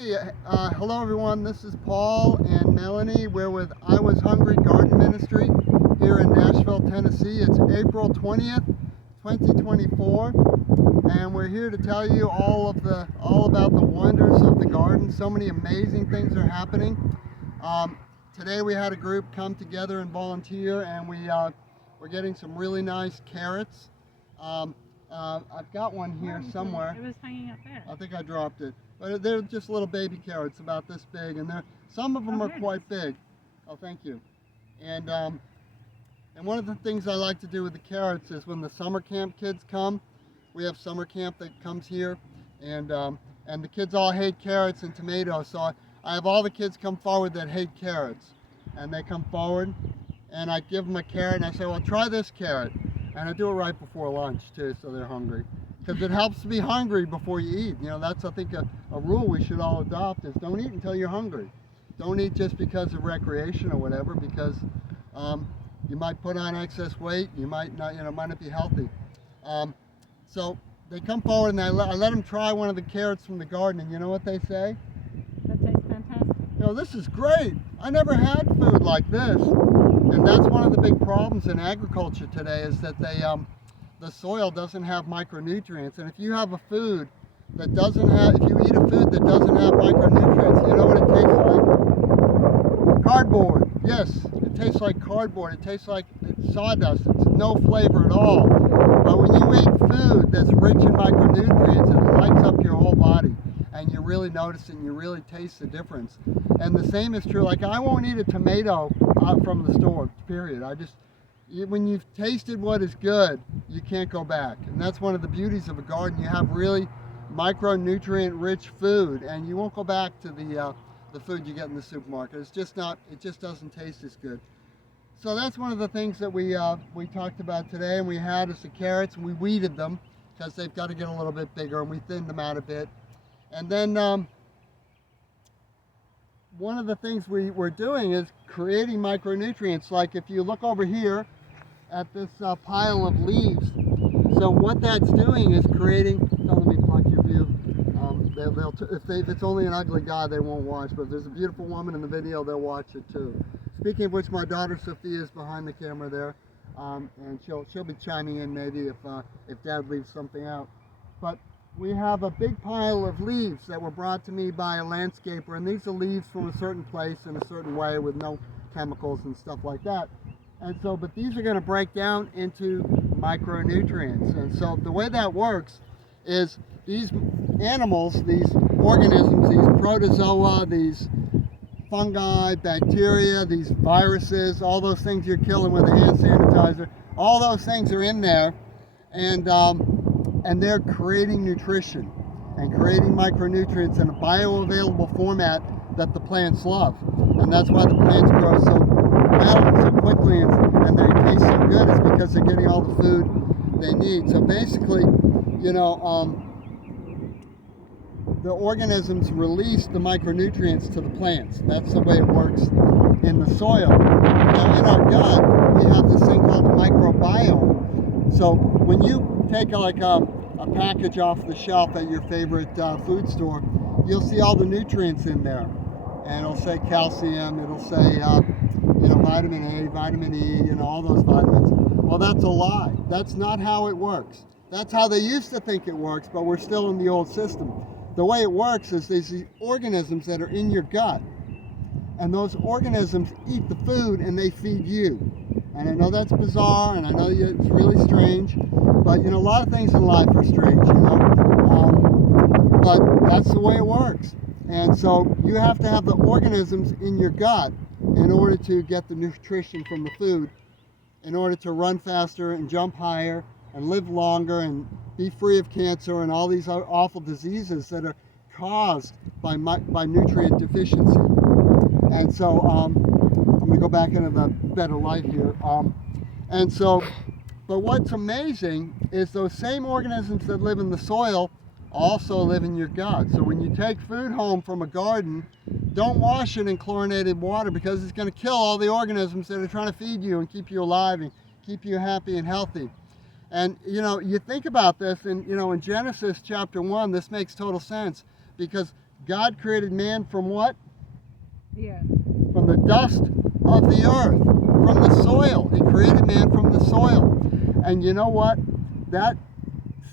Hey, hello everyone, this is Paul and Melanie. We're with I Was Hungry Garden Ministry here in Nashville, Tennessee. It's April 20th, 2024, and we're here to tell you all about the wonders of the garden. So many amazing things are happening. Today we had a group come together and volunteer, and we're getting some really nice carrots. I've got one here somewhere. It was hanging up there. I think I dropped it. But they're just little baby carrots about this big, and some of them are quite big. Oh, thank you. And one of the things I like to do with the carrots is when the summer camp kids come, we have summer camp that comes here, and the kids all hate carrots and tomatoes. So I have all the kids come forward that hate carrots, and they come forward, and I give them a carrot, and I say, well, try this carrot. And I do it right before lunch too, so they're hungry. Because it helps to be hungry before you eat. You know, that's, I think, a rule we should all adopt is don't eat until you're hungry. Don't eat just because of recreation or whatever, because you might put on excess weight. You might not be healthy. So they come forward, and I let them try one of the carrots from the garden, and you know what they say? That tastes fantastic. You know, this is great. I never had food like this. And that's one of the big problems in agriculture today is that the soil doesn't have micronutrients. And if you have a food that doesn't have, if you eat a food that doesn't have micronutrients, you know what it tastes like? Cardboard. Yes, it tastes like cardboard. It tastes like sawdust. It's no flavor at all. But when you eat food that's rich in micronutrients, it lights up your whole body. And you really notice it and you really taste the difference. And the same is true, like I won't eat a tomato from the store, period. When you've tasted what is good, you can't go back. And that's one of the beauties of a garden. You have really micronutrient rich food, and you won't go back to the food you get in the supermarket. It just doesn't taste as good. So that's one of the things that we talked about today, and we had is the carrots, and we weeded them because they've got to get a little bit bigger, and we thinned them out a bit. And then one of the things we're doing is creating micronutrients. Like if you look over here at this pile of leaves, so what that's doing is creating, let me block your view. If it's only an ugly guy, they won't watch, but if there's a beautiful woman in the video, they'll watch it too. Speaking of which, my daughter Sophia is behind the camera there, and she'll be chiming in maybe if Dad leaves something out. But we have a big pile of leaves that were brought to me by a landscaper, and these are leaves from a certain place in a certain way with no chemicals and stuff like that. And so, but these are going to break down into micronutrients. And so the way that works is these animals, these organisms, these protozoa, these fungi, bacteria, these viruses, all those things you're killing with a hand sanitizer, all those things are in there, and they're creating nutrition and creating micronutrients in a bioavailable format that the plants love. And that's why the plants grow so well and so quickly and they taste so good, is because they're getting all the food they need. So basically, the organisms release the micronutrients to the plants. That's the way it works in the soil. Now in our gut, we have this thing called the microbiome. So when you take a package off the shelf at your favorite food store, you'll see all the nutrients in there. And it'll say calcium, it'll say vitamin A, vitamin E, all those vitamins. Well, that's a lie. That's not how it works. That's how they used to think it works, but we're still in the old system. The way it works is there's these organisms that are in your gut, and those organisms eat the food and they feed you. And I know that's bizarre, and I know it's really strange, but a lot of things in life are strange, but that's the way it works. And so you have to have the organisms in your gut in order to get the nutrition from the food, in order to run faster and jump higher and live longer and be free of cancer and all these awful diseases that are caused by nutrient deficiency. And so I'm going to go back into the better light here. But what's amazing is those same organisms that live in the soil also live in your gut. So when you take food home from a garden, don't wash it in chlorinated water, because it's going to kill all the organisms that are trying to feed you and keep you alive and keep you happy and healthy. And you think about this, and in Genesis chapter 1, this makes total sense, because God created man from what? Yeah. From the dust of the earth, from the soil. He created man from the soil. And you know what? That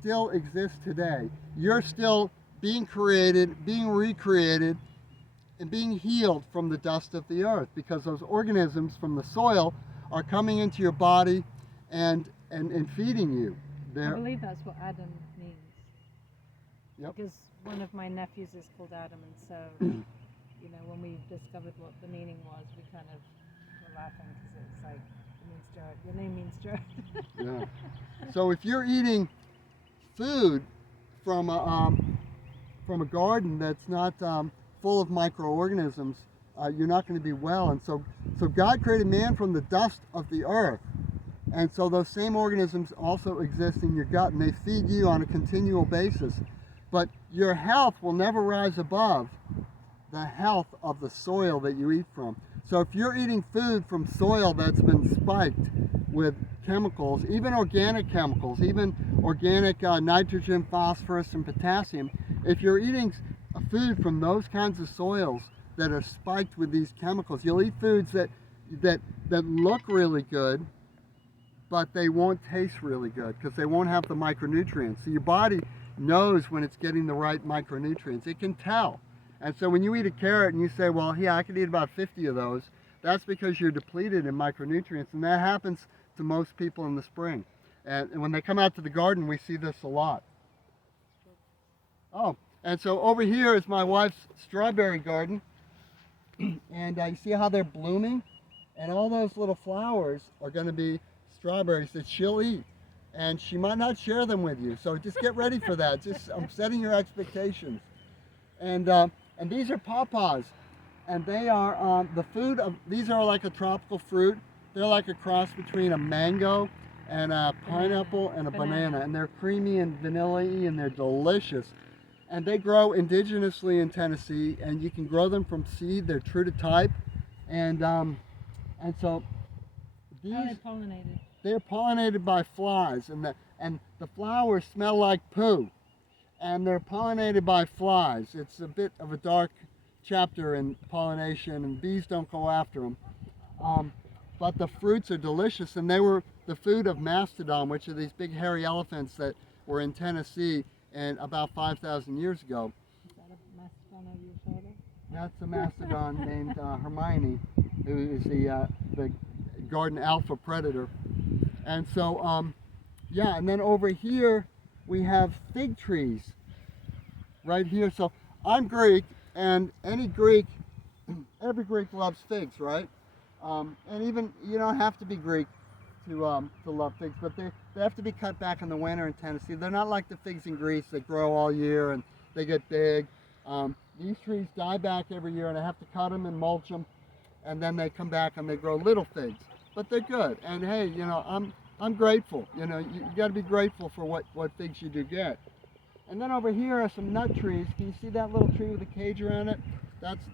still exists today. You're still being created, being recreated, and being healed from the dust of the earth, because those organisms from the soil are coming into your body and feeding you. I believe that's what Adam means. Yep. Because one of my nephews is called Adam, and so, you know, when we discovered what the meaning was, we kind of were laughing because it's like, it means dirt. Your name means dirt. Yeah. So if you're eating food from a garden that's not full of microorganisms, you're not going to be well. And so God created man from the dust of the earth. And so those same organisms also exist in your gut, and they feed you on a continual basis. But your health will never rise above the health of the soil that you eat from. So if you're eating food from soil that's been spiked with chemicals, even organic chemicals, even organic nitrogen, phosphorus, and potassium, if you're eating food from those kinds of soils that are spiked with these chemicals, you'll eat foods that look really good, but they won't taste really good because they won't have the micronutrients. So your body knows when it's getting the right micronutrients. It can tell. And so when you eat a carrot and you say, well, yeah, I could eat about 50 of those, that's because you're depleted in micronutrients. And that happens to most people in the spring. And when they come out to the garden, we see this a lot. Oh, and so over here is my wife's strawberry garden. And you see how they're blooming? And all those little flowers are going to be strawberries that she'll eat. And she might not share them with you. So just get ready for that. I'm setting your expectations. And these are pawpaws. And they are the food of, these are like a tropical fruit. They're like a cross between a mango and a pineapple and a banana. And they're creamy and vanilla-y and they're delicious. And they grow indigenously in Tennessee, and you can grow them from seed. They're true to type. And so these, How are they pollinated? they're pollinated by flies, and the flowers smell like poo. And they're pollinated by flies. It's a bit of a dark chapter in pollination, and bees don't go after them. But the fruits are delicious, and they were the food of mastodon, which are these big hairy elephants that were in Tennessee and about 5,000 years ago. Is that a mastodon over your shoulder? That's a mastodon named Hermione, who is the garden alpha predator. And so, yeah, and then over here we have fig trees right here. So I'm Greek, and every Greek loves figs, right? And even, you don't have to be Greek to love figs, but they have to be cut back in the winter in Tennessee. They're not like the figs in Greece that grow all year and they get big. These trees die back every year, and I have to cut them and mulch them, and then they come back and they grow little figs. But they're good, and hey, you know, I'm grateful. You know, you got to be grateful for what figs you do get. And then over here are some nut trees. Can you see that little tree with a cage around it?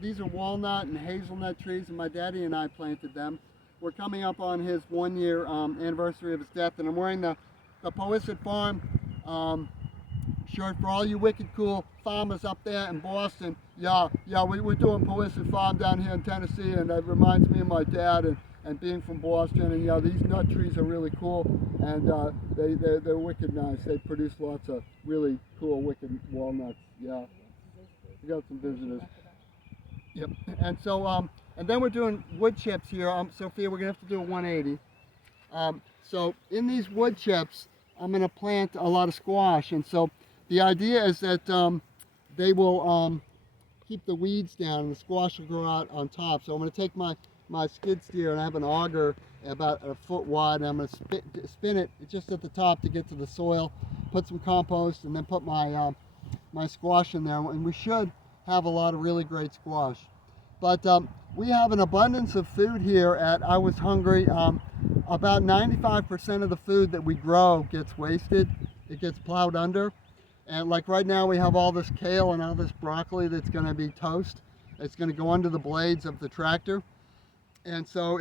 These are walnut and hazelnut trees, and my daddy and I planted them. We're coming up on his 1-year anniversary of his death, and I'm wearing the Powassan Farm shirt for all you wicked cool farmers up there in Boston. Yeah, we're doing Powassan Farm down here in Tennessee, and it reminds me of my dad and being from Boston. And yeah, these nut trees are really cool, and they're wicked nice. They produce lots of really cool wicked walnuts. Yeah, we got some visitors. Yep, and so and then we're doing wood chips here. Sophia, we're gonna have to do a 180. So in these wood chips, I'm gonna plant a lot of squash, and so the idea is that they will keep the weeds down, and the squash will grow out on top. So I'm gonna take my skid steer, and I have an auger about a foot wide, and I'm gonna spin it just at the top to get to the soil, put some compost, and then put my my squash in there, and we should have a lot of really great squash. But we have an abundance of food here at I Was Hungry. About 95% of the food that we grow gets wasted. It gets plowed under. And like right now we have all this kale and all this broccoli that's going to be toast. It's going to go under the blades of the tractor. And so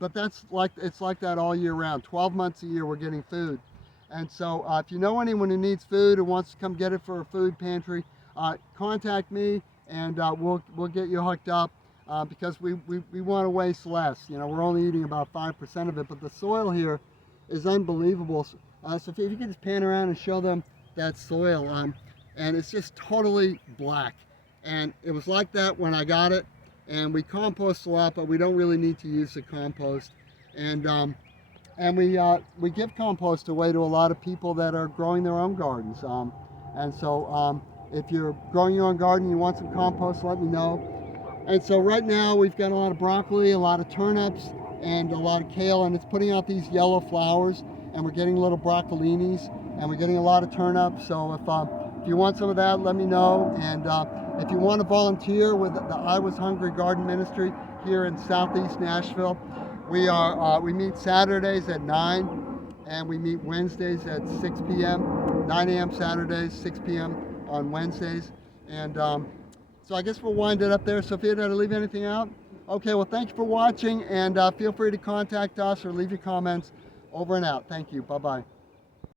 but it's like that all year round. 12 months a year we're getting food. And so if you know anyone who needs food or wants to come get it for a food pantry, contact me and we'll get you hooked up because we want to waste less. You know, we're only eating about 5% of it, but the soil here is unbelievable. So if you could just pan around and show them that soil, and it's just totally black. And it was like that when I got it. And we compost a lot, but we don't really need to use the compost. And we give compost away to a lot of people that are growing their own gardens. And so if you're growing your own garden, you want some compost, let me know. And so right now we've got a lot of broccoli, a lot of turnips, and a lot of kale, and it's putting out these yellow flowers. And we're getting little broccolinis, and we're getting a lot of turnips. So if you want some of that, let me know. And if you want to volunteer with the I Was Hungry Garden Ministry here in Southeast Nashville, we meet Saturdays at 9, and we meet Wednesdays at 6 p.m. 9 a.m. Saturdays, 6 p.m. on Wednesdays. And so I guess we'll wind it up there. Sophia, did I leave anything out? Okay, well, thank you for watching, and feel free to contact us or leave your comments. Over and out. Thank you. Bye-bye.